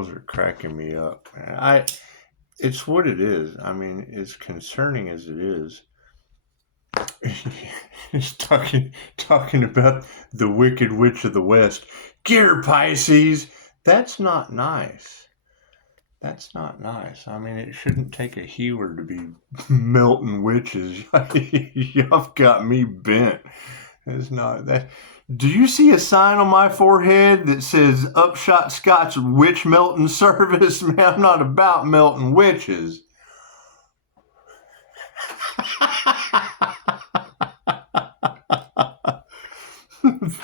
girls are cracking me up. It's what it is. I mean, as concerning as it is, he's talking about the Wicked Witch of the West. Gear Pisces. That's not nice. That's not nice. I mean, it shouldn't take a healer to be melting witches. Y'all got me bent. It's not that. Do you see a sign on my forehead that says Upshotscott Witch Melting Service? Man, I'm not about melting witches.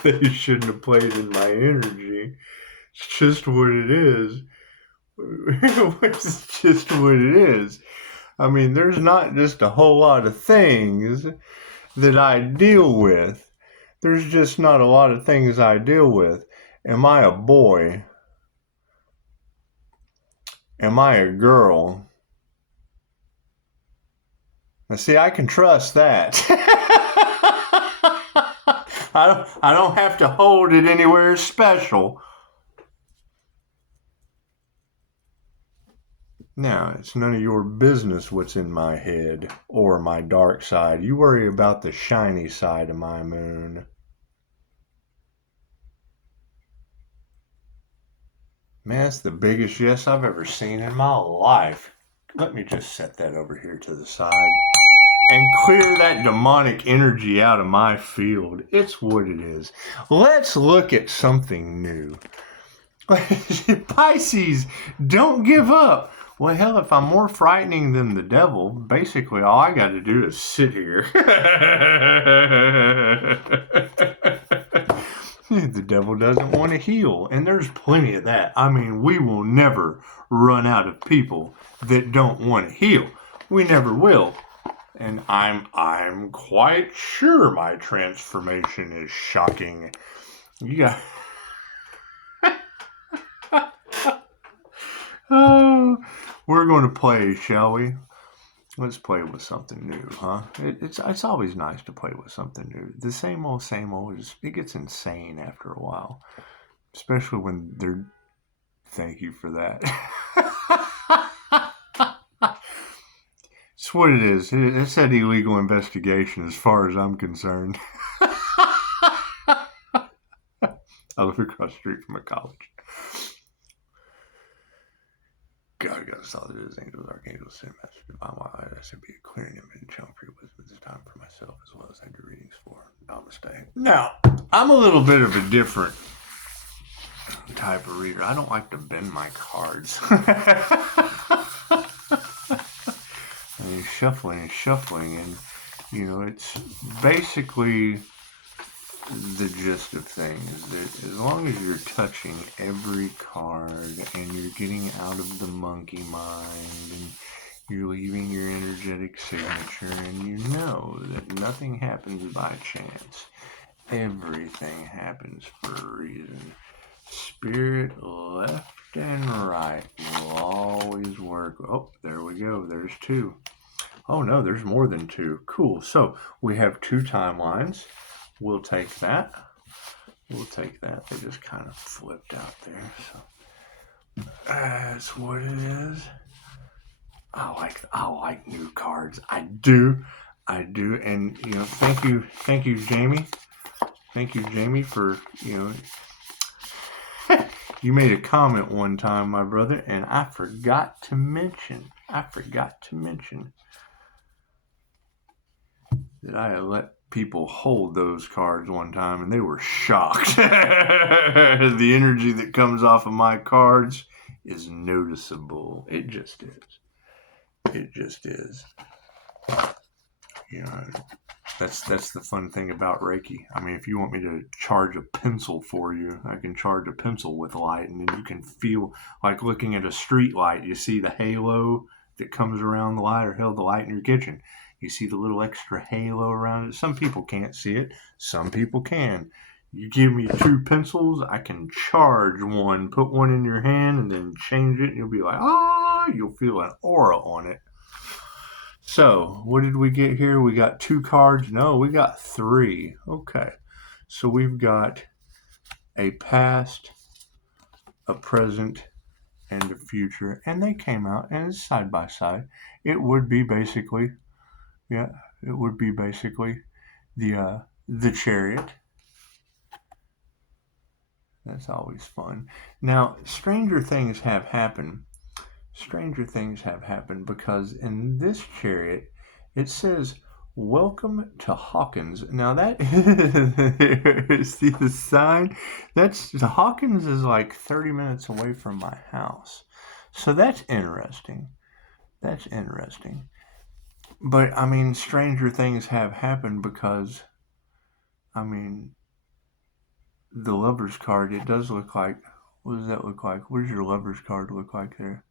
They shouldn't have played in my energy. It's just what it is. It's just what it is. I mean, there's not just a whole lot of things that I deal with. There's just not a lot of things I deal with. Am I a boy? Am I a girl? Now, see, I can trust that. I don't have to hold it anywhere special. Now, it's none of your business what's in my head or my dark side. You worry about the shiny side of my moon. Man, that's the biggest yes I've ever seen in my life. Let me just set that over here to the side and clear that demonic energy out of my field. It's what it is. Let's look at something new. Pisces, don't give up. Well, hell, if I'm more frightening than the devil, basically all I got to do is sit here. The devil doesn't want to heal, and there's plenty of that. I mean, we will never run out of people that don't want to heal. We never will. And I'm quite sure my transformation is shocking. You got... Oh, we're going to play, shall we? Let's play with something new, huh? It's always nice to play with something new. The same old, it gets insane after a while. Especially when they're... Thank you for that. It's what it is. It's that illegal investigation as far as I'm concerned. I live across the street from a college. God, I saw that his angels, archangels, sin masters, divine wise, I should be a clearing image and channel free wisdom at this time for myself as well as I do readings for. Namaste. Now, I'm a little bit of a different type of reader. I don't like to bend my cards. I mean, shuffling, and, you know, it's basically the gist of things that as long as you're touching every card and you're getting out of the monkey mind and you're leaving your energetic signature and you know that nothing happens by chance, everything happens for a reason. Spirit left and right will always work. Oh, there we go. There's two. Oh no, there's more than two. Cool. So we have two timelines. We'll take that. They just kind of flipped out there. So that's what it is. I like new cards. I do. And you know, thank you, Jamie. Thank you, Jamie, for, you know, you made a comment one time, my brother, and I forgot to mention that I had let people hold those cards one time and they were shocked. The energy that comes off of my cards is noticeable. It just is. You know, that's the fun thing about Reiki. I mean, if you want me to charge a pencil for you, I can charge a pencil with light, and then you can feel like looking at a street light. You see the halo that comes around the light, or hell, the light in your kitchen. You see the little extra halo around it. Some people can't see it. Some people can. You give me two pencils, I can charge one, put one in your hand, and then change it, and you'll be like, you'll feel an aura on it. So, what did we get here? We got two cards. No, we got three. Okay. So we've got a past, a present, and the future, and they came out, and it's side by side. It would be basically, yeah, it would be basically the Chariot. That's always fun. Now, stranger things have happened because in this chariot it says, "Welcome to Hawkins." Now that see the sign? That's Hawkins is like 30 minutes away from my house. So that's interesting. That's interesting. But I mean, stranger things have happened because I mean, the lover's card, it does look like, what does that look like? What does your lover's card look like there?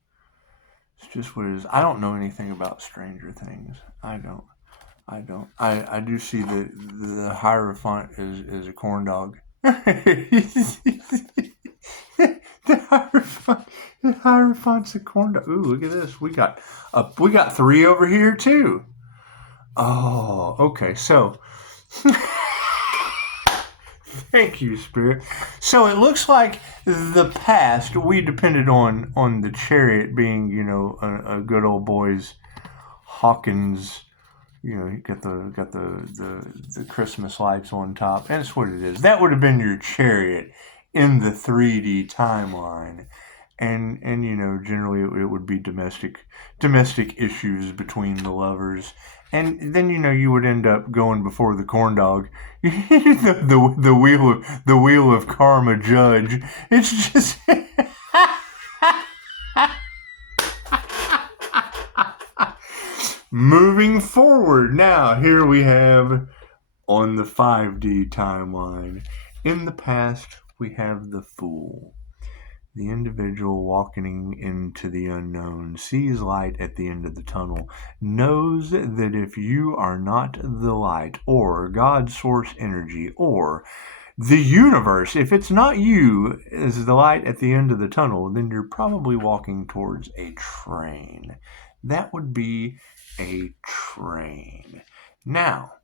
It's just what it is. I don't know anything about Stranger Things. I don't. I do see that the Hierophant is a corn dog. the Hierophant, the Hierophant's a corn dog. Ooh, look at this. We got three over here too. Oh, okay. So, thank you, Spirit. So it looks like the past we depended on the chariot being, a good old boy's Hawkins. You got the Christmas lights on top. That's what it is. That would have been your chariot in the 3D timeline. And generally it would be domestic issues between the lovers. And then you would end up going before the corn dog, the wheel of karma judge. It's just moving forward. Now here we have on the 5D timeline. In the past, we have the Fool. The individual walking into the unknown sees light at the end of the tunnel, knows that if you are not the light or God's source energy or the universe, if it's not you as the light at the end of the tunnel, then you're probably walking towards a train. That would be a train. Now,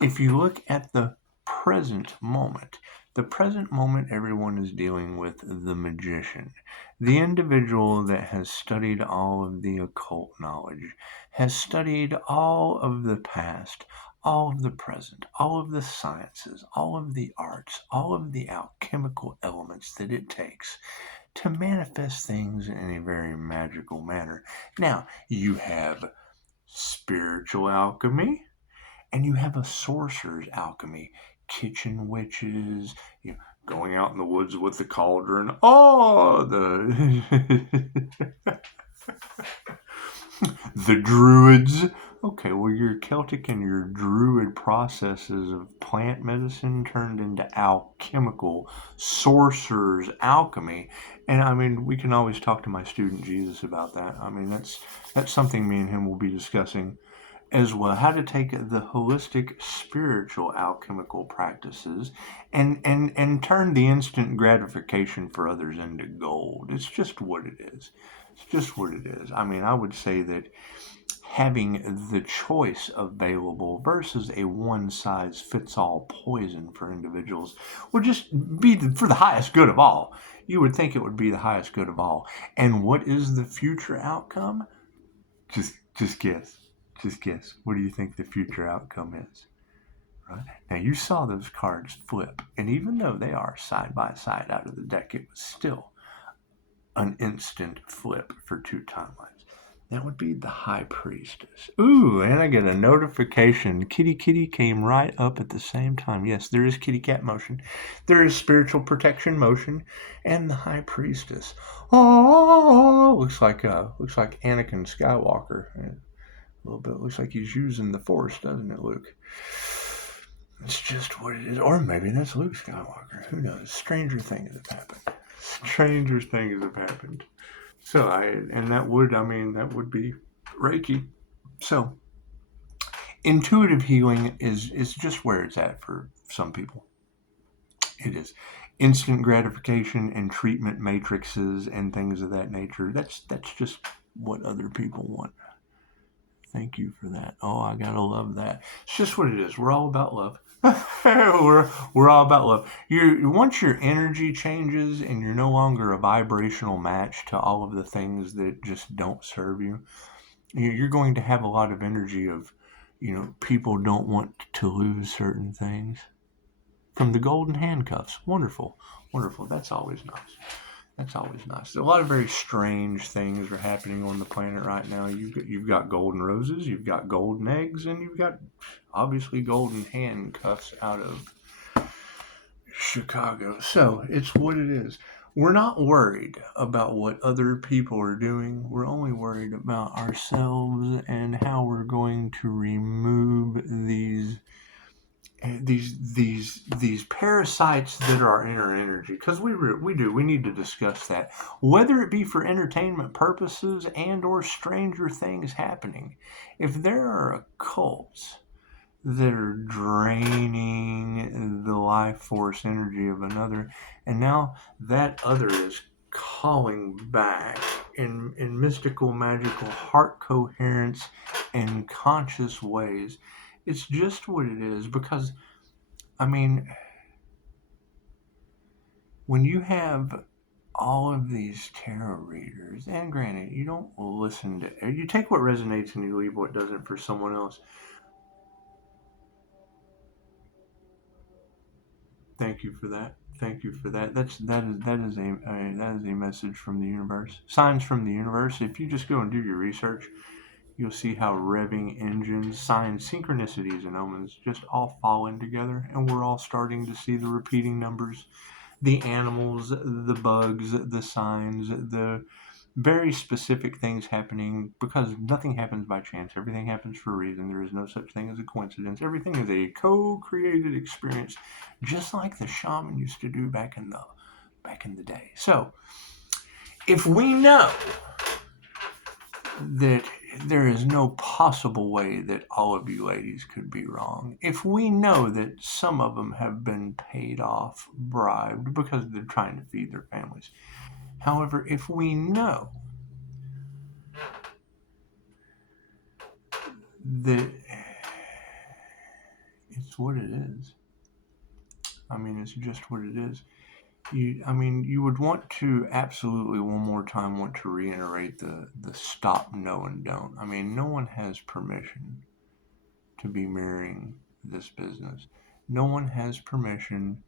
if you look at the present moment, everyone is dealing with the magician. The individual that has studied all of the occult knowledge, has studied all of the past, all of the present, all of the sciences, all of the arts, all of the alchemical elements that it takes to manifest things in a very magical manner. Now, you have spiritual alchemy, and you have a sorcerer's alchemy, kitchen witches, going out in the woods with the cauldron. Oh, the druids. Okay, well, your Celtic and your druid processes of plant medicine turned into alchemical sorcerer's alchemy. And I mean, we can always talk to my student Jesus about that. I mean, that's something me and him will be discussing as well, how to take the holistic spiritual alchemical practices and turn the instant gratification for others into gold. It's just what it is. It's just what it is. I mean, I would say that having the choice available versus a one-size-fits-all poison for individuals would just be for the highest good of all. You would think it would be the highest good of all. And what is the future outcome? Just guess. Just guess. What do you think the future outcome is? Right? Now, you saw those cards flip, and even though they are side by side out of the deck, it was still an instant flip for two timelines. That would be the High Priestess. Ooh, and I get a notification. Kitty came right up at the same time. Yes, there is kitty cat motion. There is spiritual protection motion, and the High Priestess. Oh, looks like Anakin Skywalker. A little bit. Looks like he's using the Force, doesn't it, Luke? It's just what it is. Or maybe that's Luke Skywalker. Who knows? Stranger things have happened. Stranger things have happened. So that would be Reiki. So intuitive healing is just where it's at for some people. It is instant gratification and treatment matrices and things of that nature. That's just what other people want. Thank you for that. Oh, I gotta love that. It's just what it is. We're all about love. we're all about love. Once your energy changes and you're no longer a vibrational match to all of the things that just don't serve you, you're going to have a lot of energy of, people don't want to lose certain things. From the golden handcuffs, wonderful, wonderful. That's always nice. That's always nice. A lot of very strange things are happening on the planet right now. You've got golden roses, you've got golden eggs, and you've got obviously golden handcuffs out of Chicago. So it's what it is. We're not worried about what other people are doing. We're only worried about ourselves and how we're going to remove these parasites that are in our energy, because we need to discuss that, whether it be for entertainment purposes and or stranger things happening. If there are occults that are draining the life force energy of another, and now that other is calling back in mystical, magical, heart coherence and conscious ways, it's just what it is. Because I mean, when you have all of these tarot readers, and granted, you don't listen to, you take what resonates and you leave what doesn't for someone else. Thank you for that. Thank you for that. That is a message from the universe. Signs from the universe. If you just go and do your research, you'll see how revving engines, signs, synchronicities, and omens just all fall in together, and we're all starting to see the repeating numbers, the animals, the bugs, the signs, the very specific things happening, because nothing happens by chance. Everything happens for a reason. There is no such thing as a coincidence. Everything is a co-created experience, just like the shaman used to do back in the day. So, if we know that there is no possible way that all of you ladies could be wrong, if we know that some of them have been paid off, bribed, because they're trying to feed their families, however, if we know that it's what it is, I mean, it's just what it is. You would want to absolutely one more time want to reiterate the stop, no, and don't. I mean, no one has permission to be mirroring this business. No one has permission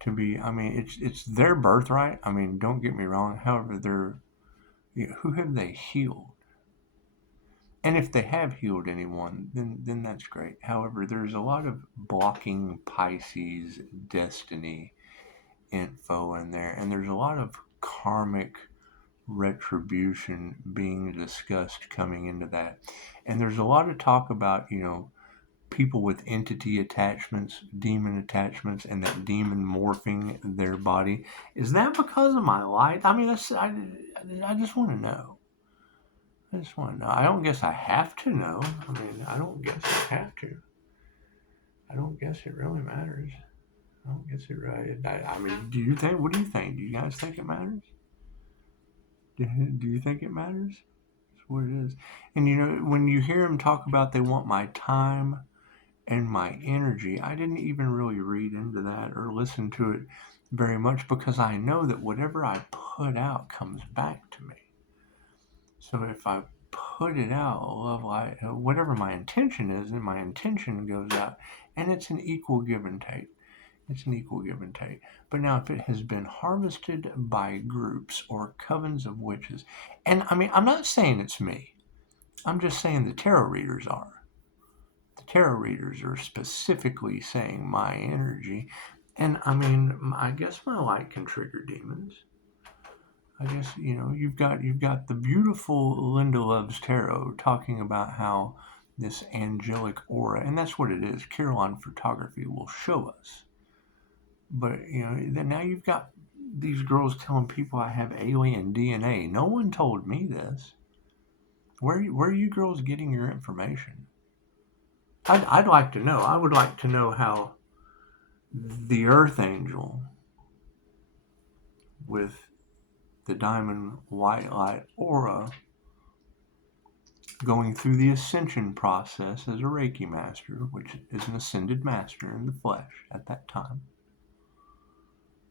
to be. I mean, it's their birthright. I mean, don't get me wrong. However, who have they healed? And if they have healed anyone, then that's great. However, there's a lot of blocking Pisces destiny info in there, and there's a lot of karmic retribution being discussed coming into that. And there's a lot of talk about, people with entity attachments, demon attachments, and that demon morphing their body. Is that because of my light? I mean, I just want to know. I just want to know. I don't guess I have to know. I mean, I don't guess I have to. I don't guess it really matters. I don't guess it really. I mean, do you think? What do you think? Do you guys think it matters? Do you think it matters? That's what it is. And when you hear them talk about they want my time and my energy, I didn't even really read into that or listen to it very much, because I know that whatever I put out comes back to me. So if I put it out, whatever my intention is, then my intention goes out, and it's an equal give and take. It's an equal give and take. But now, if it has been harvested by groups or covens of witches, and I mean, I'm not saying it's me. I'm just saying the tarot readers are. The tarot readers are specifically saying my energy, and I mean, I guess my light can trigger demons. I guess you've got the beautiful Linda Loves Tarot talking about how this angelic aura, and that's what it is. Caroline Photography will show us. But then now you've got these girls telling people I have alien DNA. No one told me this. Where are you girls getting your information? I'd like to know. I would like to know how the Earth Angel with the diamond white light aura going through the ascension process as a Reiki master, which is an ascended master in the flesh at that time.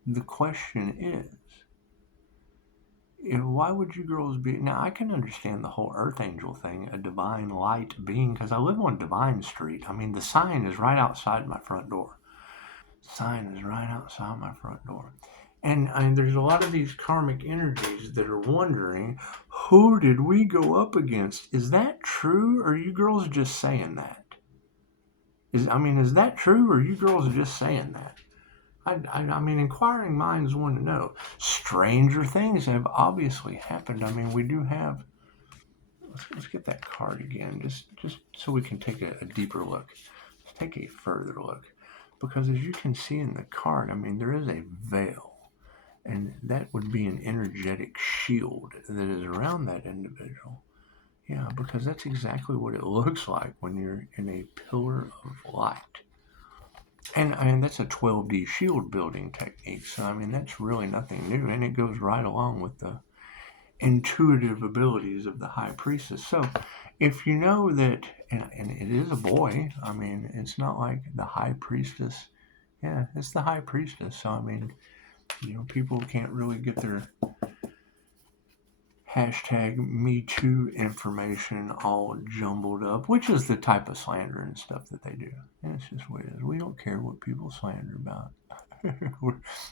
The question is, why would you girls be... Now, I can understand the whole Earth Angel thing, a divine light being, because I live on Divine Street. I mean, the sign is right outside my front door. Sign is right outside my front door. And there's a lot of these karmic energies that are wondering, who did we go up against? Is that true, or are you girls just saying that? Is that true, or are you girls just saying that? I mean, inquiring minds want to know. Stranger things have obviously happened. I mean, we do have... Let's get that card again, just so we can take a deeper look. Let's take a further look. Because as you can see in the card, I mean, there is a veil. And that would be an energetic shield that is around that individual. Yeah, because that's exactly what it looks like when you're in a pillar of light. And that's a 12D shield building technique. So, I mean, that's really nothing new. And it goes right along with the intuitive abilities of the high priestess. So, if you know that, and it is a boy, I mean, it's not like the high priestess. Yeah, it's the high priestess. So, I mean, people can't really get their #MeToo information all jumbled up, which is the type of slander and stuff that they do. And it's just what it is. We don't care what people slander about.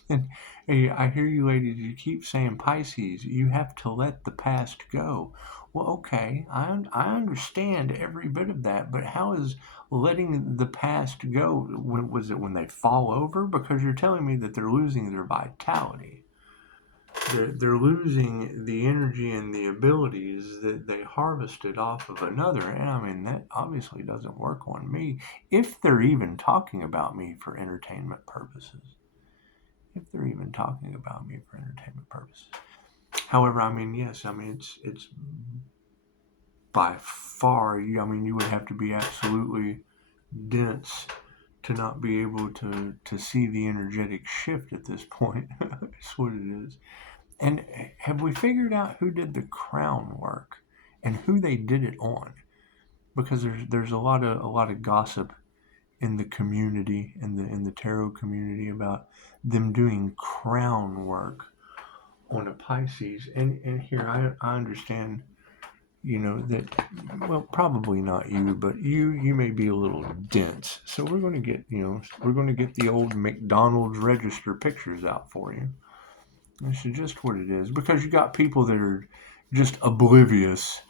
And hey, I hear you ladies, you keep saying Pisces, you have to let the past go. Well, okay, I understand every bit of that, but how is letting the past go? Was it when they fall over? Because you're telling me that they're losing their vitality. They're losing the energy and the abilities that they harvested off of another. And I mean, that obviously doesn't work on me, if they're even talking about me for entertainment purposes. If they're even talking about me for entertainment purposes. However, I mean, yes, I mean, it's by far, I mean, you would have to be absolutely dense to not be able to see the energetic shift at this point. That's what it is. And have we figured out who did the crown work and who they did it on? Because there's a lot of gossip in the community, in the tarot community, about them doing crown work on a Pisces. And here I understand, that, well, probably not you, but you may be a little dense. So we're going to get the old McDonald's register pictures out for you. This is just what it is, because you got people that are just oblivious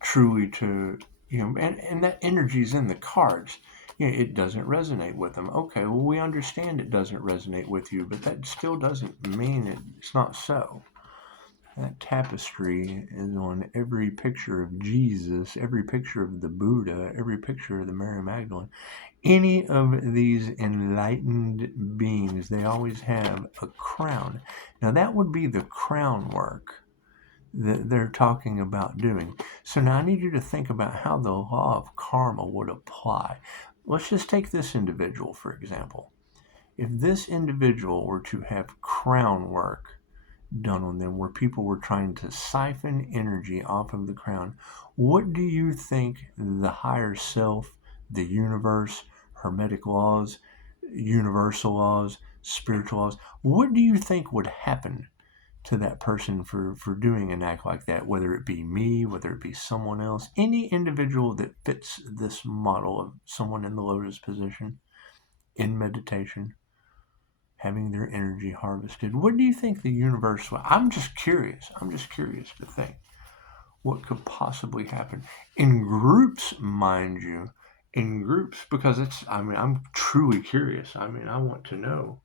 truly to, and that energy's in the cards. It doesn't resonate with them. Okay, well, we understand it doesn't resonate with you, but that still doesn't mean it's not so. That tapestry is on every picture of Jesus, every picture of the Buddha, every picture of the Mary Magdalene. Any of these enlightened beings, they always have a crown. Now, that would be the crown work that they're talking about doing. So now I need you to think about how the law of karma would apply. Let's just take this individual, for example. If this individual were to have crown work done on them, where people were trying to siphon energy off of the crown, what do you think the higher self, the universe, hermetic laws, universal laws, spiritual laws, what do you think would happen to that person for doing an act like that? Whether it be me, whether it be someone else, any individual that fits this model of someone in the lotus position, in meditation, having their energy harvested, what do you think the universe would... I'm just curious to think what could possibly happen in groups, mind you, in groups, because I'm truly curious. I want to know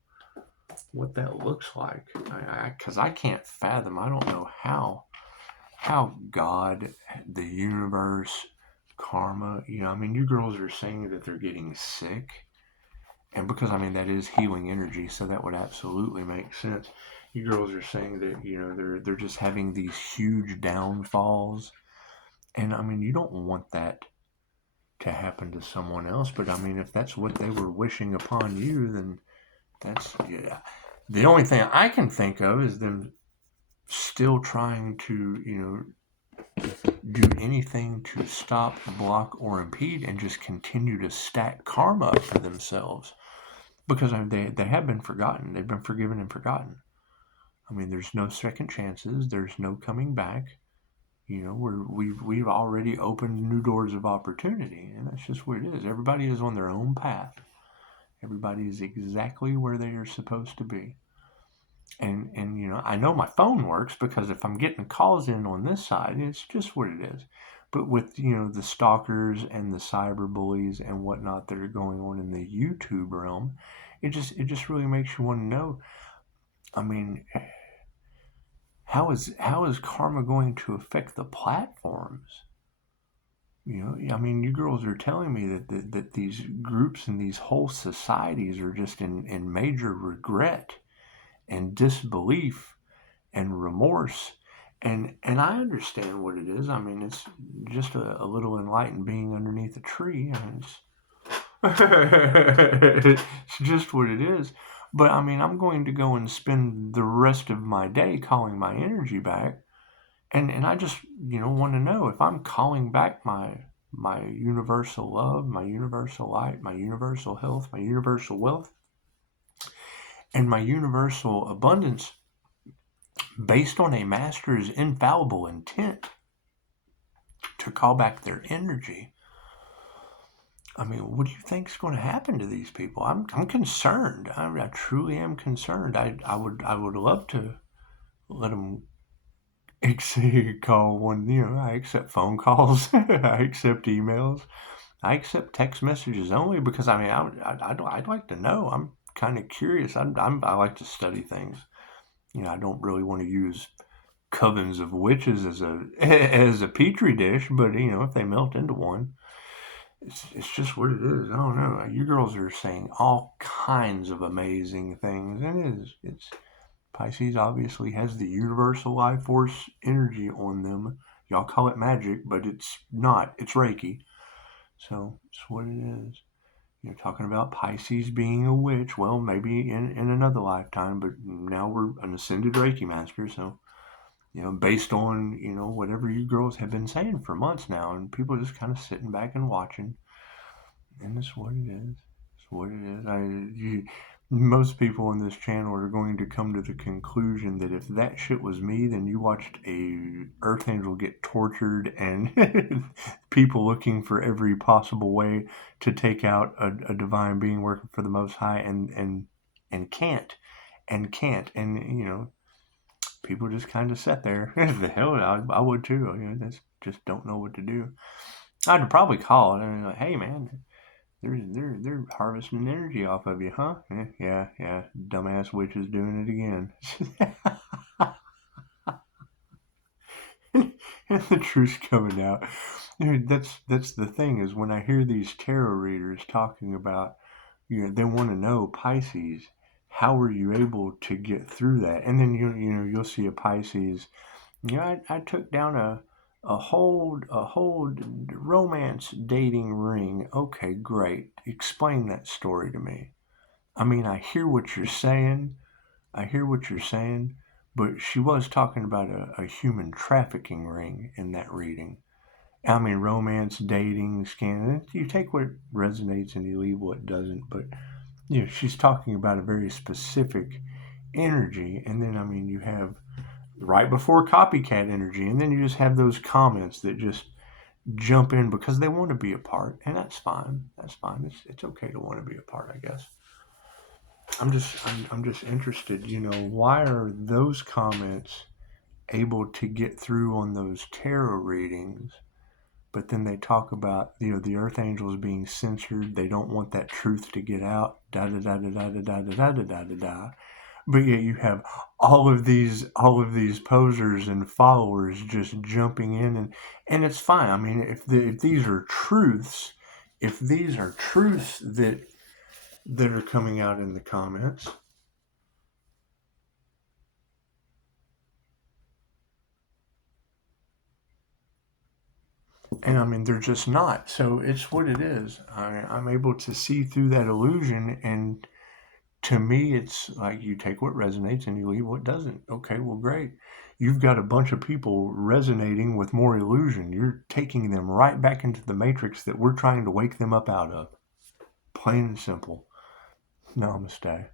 what that looks like, because I can't fathom. I don't know how God, the universe, karma, you girls are saying that they're getting sick. And because, that is healing energy, so that would absolutely make sense. You girls are saying that, they're just having these huge downfalls. And, you don't want that to happen to someone else. But, if that's what they were wishing upon you, then that's, yeah. The only thing I can think of is them still trying to, do anything to stop, block, or impede and just continue to stack karma up for themselves, because they have been forgotten. They've been forgiven and forgotten. I mean, there's no second chances. There's no coming back. We've already opened new doors of opportunity, and that's just what it is. Everybody is on their own path. Everybody is exactly where they are supposed to be. And I know my phone works, because if I'm getting calls in on this side, it's just what it is. But with the stalkers and the cyber bullies and whatnot that are going on in the YouTube realm, it just really makes you want to know. I mean, how is karma going to affect the platforms? I mean, you girls are telling me that these groups and these whole societies are just in major regret and disbelief and remorse. And I understand what it is. I mean, it's just a little enlightened being underneath a tree, and it's just what it is. But I mean, I'm going to go and spend the rest of my day calling my energy back, and I just want to know if I'm calling back my universal love, my universal light, my universal health, my universal wealth, and my universal abundance, based on a master's infallible intent to call back their energy. I mean, what do you think is going to happen to these people? I'm concerned. I truly am concerned. I would love to let them call one. I accept phone calls. I accept emails. I accept text messages only, because I mean, I'd like to know. I'm kind of curious. I like to study things. I don't really want to use covens of witches as a petri dish, but if they melt into one, it's just what it is. I don't know. You girls are saying all kinds of amazing things, and it's Pisces obviously has the universal life force energy on them. Y'all call it magic, but it's not. It's Reiki. So it's what it is. You're talking about Pisces being a witch. Well, maybe in another lifetime, but now we're an ascended Reiki master, so based on, whatever you girls have been saying for months now, and people just kind of sitting back and watching. And it's what it is. It's what it is. Most people on this channel are going to come to the conclusion that if that shit was me, then you watched a earth angel get tortured, and people looking for every possible way to take out a divine being working for the Most High, and can't, and people just kind of sit there. The hell, I would too. That's just don't know what to do. I'd probably call it and like, hey man, they're harvesting energy off of you, huh? Yeah, dumbass witches doing it again. And the truth's coming out. That's the thing, is when I hear these tarot readers talking about, they want to know, Pisces, how were you able to get through that? And then you'll see a Pisces. I took down a whole romance dating ring. Okay, great. Explain that story to me. I mean, I hear what you're saying. But she was talking about a human trafficking ring in that reading. I mean, romance, dating, scan. You take what resonates and you leave what doesn't. But she's talking about a very specific energy. And then, I mean, you have right before copycat energy, and then you just have those comments that just jump in because they want to be a part, and that's fine. It's okay to want to be a part, I guess. I'm just interested. Why are those comments able to get through on those tarot readings, but then they talk about the earth angels being censored. They don't want that truth to get out. Da da da da da da da da da da da da. But yet you have all of these posers and followers just jumping in, and it's fine. I mean, if these are truths, that are coming out in the comments, and I mean they're just not. So it's what it is. I'm able to see through that illusion, and To me, it's like you take what resonates and you leave what doesn't. Okay, well, great. You've got a bunch of people resonating with more illusion. You're taking them right back into the matrix that we're trying to wake them up out of. Plain and simple. Namaste.